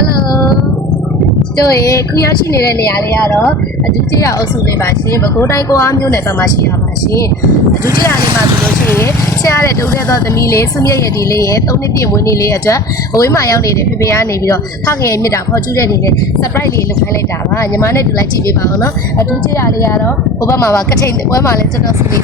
Hello တို့ရေခုရောက်ရှိနေတဲ့နေရာလေးကတော့အတူကျရအုပ်စုလေးပါရှင်ပဲခူးတိုင်းကိုအားမျိုးနယ်ဘက်မှာရှိတာပါရှင်အတူကျရလေးမှာဆိုလို့ရှိရင်ဆရာတဲ့တိုးတဲ့သောသမီးလေးဆွမြက်ရည်ဒီလေးရဲ့3နှစ်ပြည့်မွေးနေ့လေးအတွက်အဝေးမှာရောက်နေတဲ့ဖေဖေကနေပြီးတော့ဖခင်ရဲ့မြစ်တာဖော်ကျူးတဲ့နေနဲ့ surprise လေးလုပ်ခိုင်းလိုက်တာပါညီမနဲ့တူလိုက်ကြည့်ပေးပါအောင်နော်အတူကျရလေးကတော့ဟိုဘက်မှာပါကထိန်ပွဲမှာလည်းကျွန်တော်စနေ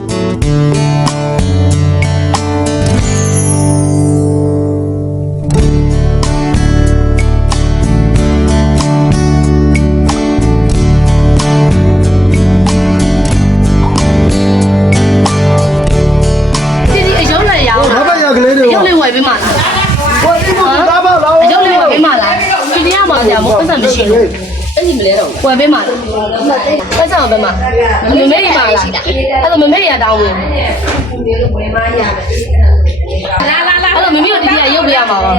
ရုပ်လေးဝယ်ပေးမှလားဝယ်ပေးမှာသားပါလားရုပ်လေးဝယ်ပေးမှလားဒီနေ့မှကြာမို့ပတ်စံမရှိလို့အဲ့ဒီမလဲတော့ဝယ်ပေးမှလားပတ်စံပဲမှာမမေရီပါလားအဲ့တော့မမေရီကတောင်းဝင်လာအဲ့တော့မမေတို့ဒီနေ့ရုပ်ပေးရမှာပါ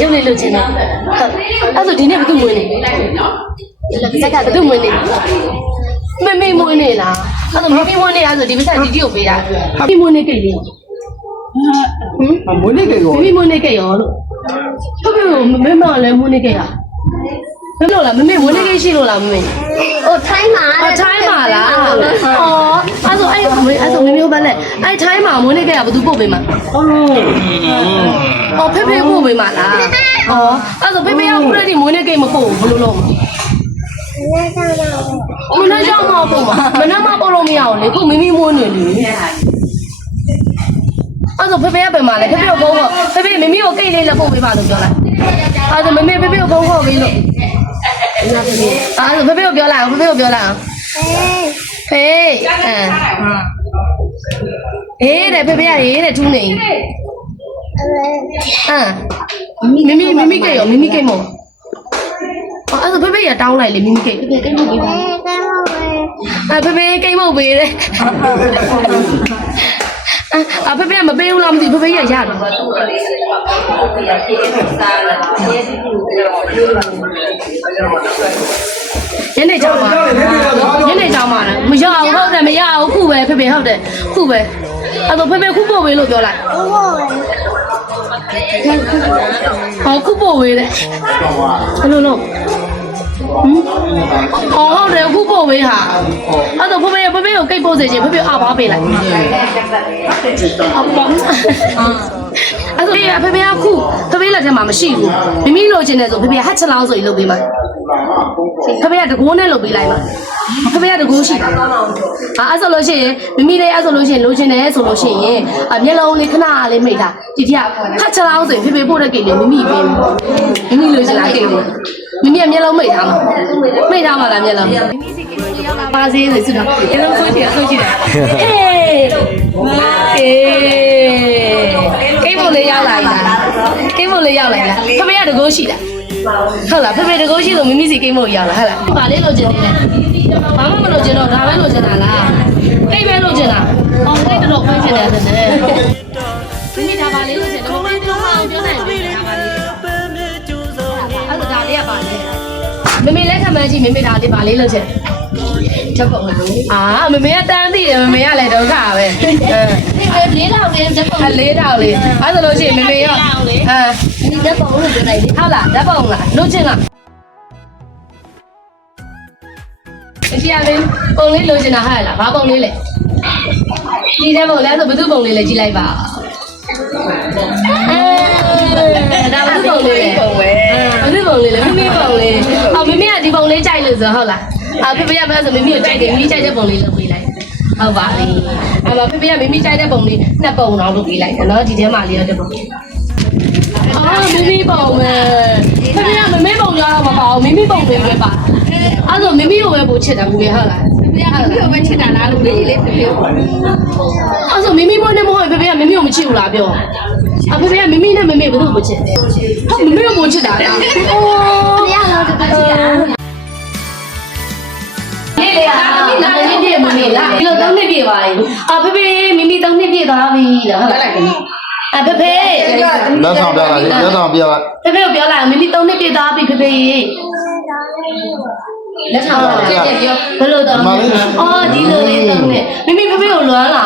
ရုပ်လေးလုပ်ချင်တယ်အဲ့ဆိုဒီနေ့ဘယ်သူမွေးနေစက်ကဘယ်သူမွေးနေမမေမွေးနေလားအဲ့တော့မမေမွေးနေလားဆိုဒီပစံဒီကိုပေးတာမမေမွေးနေကြည့်လေမွေးနေ့ကေရောမိမိမွေးနေ့ကေရောလို့ဟုတ်ကဲ့မမေမလည်းမွေးနေ့ကေရမလို့လားမမေမွေးနေ့ကေရှိလို့လားမမေဟိုထိုင်းမှာထိုင်းမှာလားအော်အဲ့ဆိုမမေဘာလဲအဲ့ထိုင်းမှာမွေးနေ့ကေကဘယ်သူပို့ပေးမှာအော်ဖေဖေပို့ပေးမှာလားအော်အဲ့ဆိုဖေဖေကခုတည်းမွေးနေ့ကေမပို့ဘူးဘယ်လိုလုပ်မလဲကြောက်မပို့မှာမနက်မှပို့လို့မရအောင်လေခုမိမိမွေးနေလေအဲ့ဆိုဖေဖေကပဲမှာလေဖေဖေကိုဖုန်းခေါ်ဖေဖေမမီကိုကိတ်လေးလက်ဖို့ပေးပါလို့ပြောလိုက်အဲ့ဆိုမမေဖေဖေကိုဖုန်းခေါ်ပြီးလို့အဲ့ဆိုဖေဖေကိုပြောလိုက်အောင်ဖေဖေကိုပြောလိုက်အောင်ဖေအေးတဲ့ဖေဖေကရေးတဲ့ထူးနေမမီကိတ်ရောမမီကိတ်မို့အဲ့ဆိုဖေဖေရတောင်းလိုက်လေမမီကိတ်ဖေဖေကိတ်မို့ပေးပါဖေဖေကိတ်မို့ပေးတယ်ဖေဖေမပေးဘူးလားမသိဖေဖေရရတယ်ညနေကြောင်ပါညနေကြောင်ပါလားမရအောင်ဟုတ်တယ်မရအောင်ခုပဲဖေဖေဟုတ်တယ်ခုပဲအဲ့တော့ဖေဖေခုပို့ပေးလို့ပြောလိုက်ဟောခုပို့ပေးတယ်ဘယ်လိုလုပ်ဟုတ်တယ်ခုပို့ပေးဟာအဲ့တော့ဖေဖေကိုကိတ်ပို့စေချင်ဖေဖေအားပါပေးလိုက်အပေါ့အဲ့ဆိုဖေဖေကခုဖေဖေလက်ထဲမှာမရှိဘူးမိမိလိုချင်တယ်ဆိုဖေဖေဟတ်ချလောင်းဆိုရင်လုပ်ပေးမှာဖေဖေကတကိုးနဲ့လုပ်ပေးလိုက်မှာဖေဖေကတကိုးရှိတာအဲ့ဆိုလို့ရှိရင်မိမိလေးအဲ့ဆိုလို့ရှိရင်လိုချင်တယ်ဆိုလို့ရှိရင်မျက်လုံးလေးခဏလေးမိတ်တာဒီတိကဟတ်ချလောင်းဆိုရင်ဖေဖေပို့တဲ့ကိတ်လေးမိမိပေးမိမိလိုချင်တာကိတ်လေးမိမိကမျက်လုံးမိတ်ထားမှာလားမျက်လုံးမိမိစီကိတ်လေးရောက်လာပါစေဆိုတော့မျက်လုံးဆိုးချင်တယ်ဟေးကိတ်မို့လေးရောက်လာလားကိတ်မို့လေးရောက်လာလားဖေဖေကတကိုးရှိလားဟုတ်လားဖေဖေတကိုးရှိလို့မိမိစီကိတ်မို့ရောက်လာဟုတ်လားဘာလေးလိုချင်တယ်ဘာမှမလိုချင်တော့ဒါပဲလိုချင်တာလားကိတ်ပဲလိုချင်တာအော်ကိတ်တော့ဖွင့်ချင်တယ်တဲ့မိမိဒါဘာလေးလိုချင်တယ်ဘာမှပြောမအောင်ပြောနိုင်တယ်ဒါဘာလေးအဲ့ဒါဒါလေးကပါလေမမေလက်ခံမကြည့်မမေဒါလေးပါလေးလိုချင်ချက်ပုံလို့မမေကတန်းသိတယ်မမေကလည်းဒုက္ခပဲ၄တောင်လေးချက်ပုံ၄တောင်လေးအဲ့ဒါလို့ရှိရင်မမေရောဒီဓာတ်ပုံလို့ပြောလိုက်ဟုတ်လားဓာတ်ပုံလားလို့ချင်းလားအကြီးအလေးပုံလေးလိုချင်တာဟာလားဘာပုံလေးလဲဒီဓာတ်ပုံလဲဆိုဘယ်သူပုံလေးလဲကြည့်လိုက်ပါဒါဘယ်သူပုံလေးလဲပုံပဲဘယ်သူပုံလေးလဲမိမိပုံလေးမိမိကဒီပုံလေးကြိုက်လို့ဆိုဟုတ်လားဖေဖေကပြောဆိုမိမိကိုကြိုက်တယ်မိမိကြိုက်တဲ့ပုံလေးလုပ်ပေးလိုက်ဟုတ်ပါပြီဖေဖေကမိမိကြိုက်တဲ့ပုံလေးနှစ်ပုံတော့လုပ်ပေးလိုက်တယ်နော်ဒီထဲမှာလေးရတဲ့ပုံမိမိပုံပဲဖေဖေကမမေပုံရတော့မပါဘူးမိမိပုံလေးပဲပါအဲ့ဆိုမိမိကိုပဲပို့ချစ်တာဘူးလေဟုတ်လားဖေဖေကမိမိကိုပဲချစ်တာလားလို့လေးလေးဖေဖေအဲ့ဆိုမိမိပုံနဲ့မဟုတ်ဖေဖေကမိမိကိုမချစ်ဘူးလားပြောဖေဖေကမိမိနဲ့မမေဘယ်သူ့ကိုချစ်တယ်ဟုတ်မိမိကိုပို့ချစ်တာလားအိုးရတော့တကယ်ချစ်တာနေလေနားနေမမေလားဒီလို3နှစ်ပြည့်ပါလေဖေဖေမိမိ3နှစ်ပြည့်သွားပြီလားဟုတ်လားဖေဖေလက်ဆောင်ပြလာလက်ဆောင်ပြလာဖေဖေကိုပြောလိုက်မိမိ3နှစ်ပြည့်သွားပြီဖေဖေလက်ဆောင်ပြည့်ပြောဘယ်လိုတော့အော်ဒီလိုလေး3နှစ်မိမိဖေဖေကိုလွမ်းလာ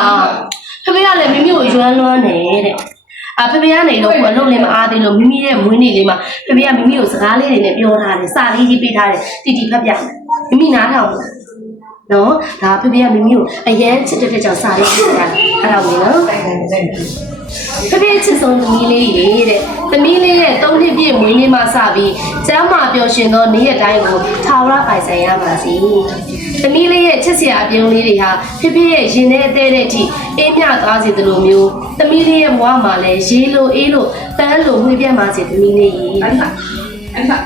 ဖေဖေကလည်းမိမိကိုရွမ်းလွမ်းတယ်တဲ့ ဖေဖေကနေလို့အလုံးလေးမအားသေးလို့မိမိရဲ့မွေးနေ့လေးမှာဖေဖေကမိမိကိုစကားလေးတွေနဲ့ပြောထားတယ်စာလေးရေးပေးထားတယ်တီတီဖတ်ပြမိမိနားထောင်နော်ဒါဖေဖေကမိမိကိုအရန်ချစ်တဲ့ကြောင့်စာလေးရေးထားတယ်အဲ့ဒါဝင်နော်ဖေဖေချစ်ဆုံးသမီးလေးရေတဲ့သမီးလေးရဲ့3နှစ်ပြည့်မွေးနေ့မှာစပြီးကျမ်းမာပျော်ရွှင်သောနေ့ရက်တိုင်းကိုထာဝရပိုင်ဆိုင်ရပါစေသမီးလေးရဲ့ချစ်စရာအပြုံးလေးတွေဟာဖေဖေရဲ့ရင်ထဲအသေးတဲ့အထိအေးမြသွားစေသလိုမျိုးသမီးလေးရဲ့ဘဝမှာလည်းရေးလို့အေးလို့တန်းလို့ဝှေ့ပြတ်ပါစေသမီးလေးရေအဲ့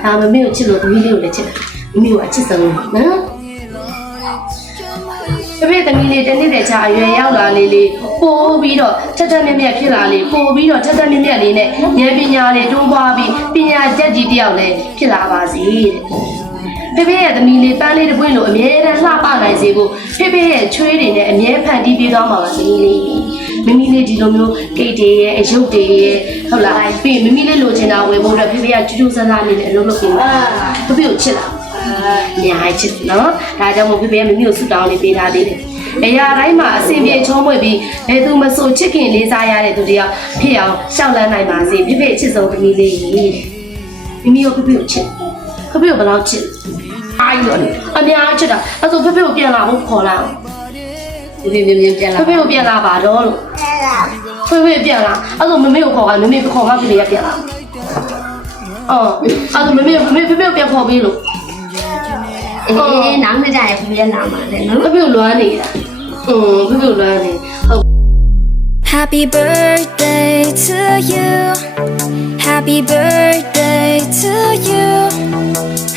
ဒါမမေကိုချစ်လို့သမီးလေးကိုလည်းချစ်တာမမေကိုအချစ်ဆုံးနော်ဖေဖေသမီးလေးတနေ့တည်းချာအရွယ်ရောက်လာလေးပို့ပြီးတော့ထက်ထက်မြက်မြက်ဖြစ်လာလေးပို့ပြီးတော့ထက်ထက်မြက်မြက်လေးနဲ့ဉာဏ်ပညာလေးတိုးပွားပြီးပညာတတ်ကြီးတယောက်လည်းဖြစ်လာပါစေတဲ့ဖေဖေရဲ့သမီးလေးပန်းလေးတစ်ပွင့်လိုအမြဲတမ်းလှပနိုင်စေဖို့ဖေဖေရဲ့ချွေးတွေနဲ့အမြဲဖန်တီးပေးသွားမှာပါသမီးလေးမိမိလေးဒီလိုမျိုးဂိတ်တွေရဲ့အယုတ်တွေရဲ့ဟုတ်လားပြီးမိမိလေးလိုချင်တာဝယ်ဖို့အတွက်ဖေဖေကကျူးကျူးဆန်းဆန်းလေးနဲ့အလုပ်လုပ်ပေးမှာဖေဖေကိုချစ်လာအများကြီးချစ်နော်ဒါကြောင့်မို့ဖေဖေကမိမိကိုဆူတောင်းလေးပေးထားသေးတယ်အရာတိုင်းမှာအဆင်ပြေချုံးမွေပြီးဘယ်သူမဆိုချစ်ခင်လေးစားရတဲ့သူတယောက်ဖြစ်အောင်ရှောက်လန်းနိုင်ပါစေဖေဖေအချစ်ဆုံးသမီးလေးတဲ့မိမိကိုဖေဖေကိုချစ်ဖေဖေကိုဘယ်လောက်ချစ်အားရလို့အများချစ်တာအဲ့ဆိုဖေဖေကိုပြန်လာဖို့ခေါ်လာအောင်ဖေဖေပြန်လာဖေဖေကိုပြန်လာပါတော့လို့ဖေဖေပြန်လာအဲ့ဆိုမမေကိုခေါ်ကမမေခေါ်မှဖေဖေကပြန်လာအော်အဲ့ဆိုမမေဖေဖေကိုပြန်ခေါ်ပြီးလို့အေးနားမကြရဘူးပြန်လာမှာလေနော် ဖေဖေကိုလွမ်းနေတာဖေဖေကိုလွမ်းနေဟုတ် Happy birthday to you. Happy birthday to you.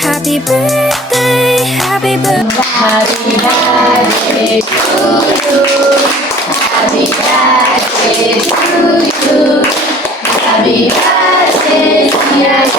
Happy birthday, happy birthday. Happy birthday to you. Happy birthday to you. Happy birthday, dear